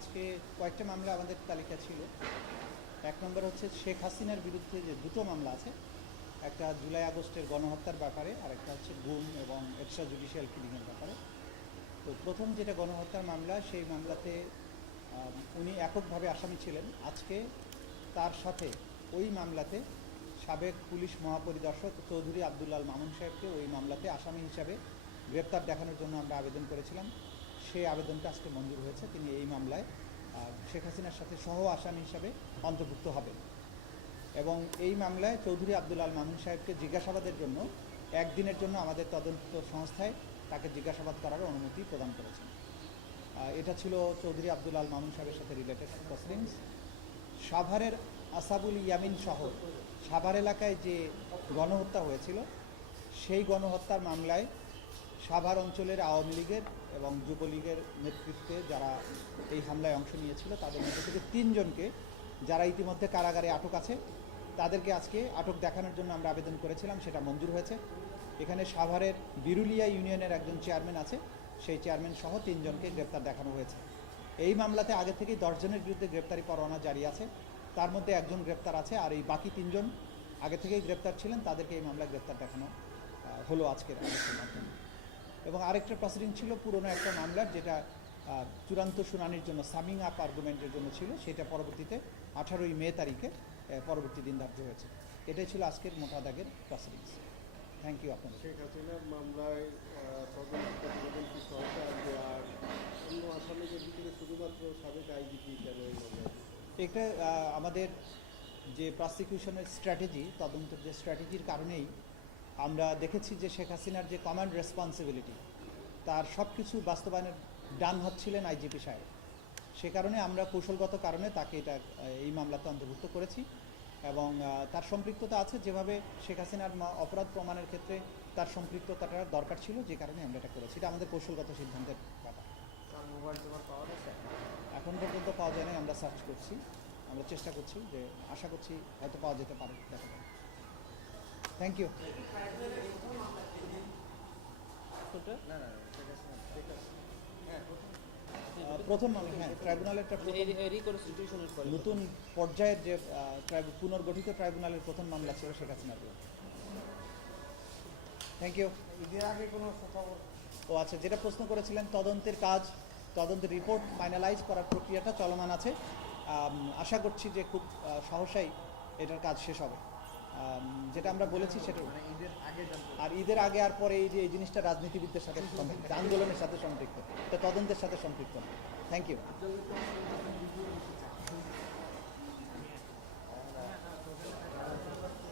আজকে কয়েকটা মামলা আমাদের তালিকা ছিল। এক নম্বর হচ্ছে শেখ হাসিনার বিরুদ্ধে যে দুটো মামলা আছে, একটা জুলাই আগস্টের গণহত্যার ব্যাপারে আর একটা হচ্ছে গুম এবং এক্সট্রা জুডিশিয়াল কিলিংয়ের ব্যাপারে। তো প্রথম যেটা গণহত্যার মামলা, সেই মামলাতে উনি এককভাবে আসামি ছিলেন। আজকে তার সাথে ওই মামলাতে সাবেক পুলিশ মহাপরিদর্শক চৌধুরী আবদুল্লাল মামুন সাহেবকে ওই মামলাতে আসামি হিসাবে গ্রেপ্তার দেখানোর জন্য আমরা আবেদন করেছিলাম। সেই আবেদনটা আজকে মঞ্জুর হয়েছে। তিনি এই মামলায় শেখ হাসিনার সাথে সহ আসামি হিসাবে অন্তর্ভুক্ত হবেন এবং এই মামলায় চৌধুরী আবদুল্লাল মামুন সাহেবকে জিজ্ঞাসাবাদের জন্য একদিনের জন্য আমাদের তদন্ত সংস্থায় তাকে জিজ্ঞাসাবাদ করার অনুমতি প্রদান করেছেন। এটা ছিল চৌধুরী আবদুল্লাল মামুন সাহেবের সাথে রিলেটেড প্রসিডিংস। সাভারের আসাবুল ইয়ামিন সহ সাভার এলাকায় যে গণহত্যা হয়েছিল, সেই গণহত্যার মামলায় সাভার অঞ্চলের আওয়ামী লীগের এবং যুবলীগের নেতৃত্বে যারা এই হামলায় অংশ নিয়েছিল, তাদের মধ্যে থেকে 3 জনকে, যারা ইতিমধ্যে কারাগারে আটক আছে, তাদেরকে আজকে আটক দেখানোর জন্য আমরা আবেদন করেছিলাম। সেটা মঞ্জুর হয়েছে। এখানে সাভারের বিরুলিয়া ইউনিয়নের একজন চেয়ারম্যান আছে, সেই চেয়ারম্যান সহ 3 জনকে গ্রেপ্তার দেখানো হয়েছে। এই মামলাতে আগে থেকেই 10 জনের বিরুদ্ধে গ্রেপ্তারি পরোয়ানা জারি আছে। তার মধ্যে একজন গ্রেপ্তার আছে, আর এই বাকি 3 জন আগে থেকেই গ্রেপ্তার ছিলেন, তাদেরকে এই মামলায় গ্রেপ্তার দেখানো হলো আজকের আদেশের মাধ্যমে। এবং আরেকটা প্রসিডিং ছিল পুরনো একটা মামলার, যেটা চূড়ান্ত শুনানির জন্য সামিং আপ আর্গুমেন্টের জন্য ছিল, সেটা পরবর্তীতে 18ই মে তারিখে পরবর্তী দিন ধার্য হয়েছে। এটাই ছিল আজকের মোটা দাগের প্রসিডিংস। থ্যাংক ইউ আপনাদের। শেখ হাসিনার মামলায় তদন্ত প্রতিবেদন কি সরকার আসবে, আর অন্য আসামিদের ভিতরে শুধুমাত্র সাবেক আইজিপি কেন এই মামলায়? এটা আমাদের যে প্রসিকিউশনের স্ট্র্যাটেজি, তদন্তের যে স্ট্র্যাটেজির কারণেই আমরা দেখেছি যে শেখ হাসিনার যে কমান্ড রেসপন্সিবিলিটি, তার সব কিছু বাস্তবায়নের ডান হাত ছিলেন আইজিপি সাহেব। সে কারণে আমরা কৌশলগত কারণে তাকে এটা এই মামলাতে অন্তর্ভুক্ত করেছি এবং তার সম্পৃক্ততা আছে, যেভাবে শেখ হাসিনার অপরাধ প্রমাণের ক্ষেত্রে তার সম্পৃক্ততাটা দরকার ছিল, যে কারণে আমরা এটা করেছি। এটা আমাদের কৌশলগত সিদ্ধান্তের ব্যাপার। মোবাইল টোবাইল পাওয়া গেছে? এখন পর্যন্ত পাওয়া যায় নাই, আমরা সার্চ করছি, আমরা চেষ্টা করছি, যে আশা করছি হয়তো পাওয়া যেতে পারে, দেখা যাবে। Thank you. না না, প্রথম মামলা, হ্যাঁ, ট্রাইব্যুনালেরটা রিকনস্টিটিউশনের পরে নতুন পর্যায়ের যে পুনর্গঠিত ট্রাইব্যুনালের প্রথম মামলা ছিল শেখ হাসিনার বিরুদ্ধে। Thank you. ঈদের আগে কোনো খবর? ও আচ্ছা, যেটা প্রশ্ন করেছিলেন, তদন্তের কাজ, তদন্তের রিপোর্ট ফাইনালাইজ করার প্রক্রিয়াটা চলমান আছে। আশা করছি যে খুব সহসাই এটার কাজ শেষ হবে। যেটা আমরা বলেছি সেটা, ঈদের আগে আর ঈদের আগে আর পরে এই জিনিসটা রাজনীতিবিদদের সাথে সম্পৃক্ত, আন্দোলনের সাথে সম্পৃক্ত, তো তদন্তের সাথে সম্পৃক্ত। Thank you.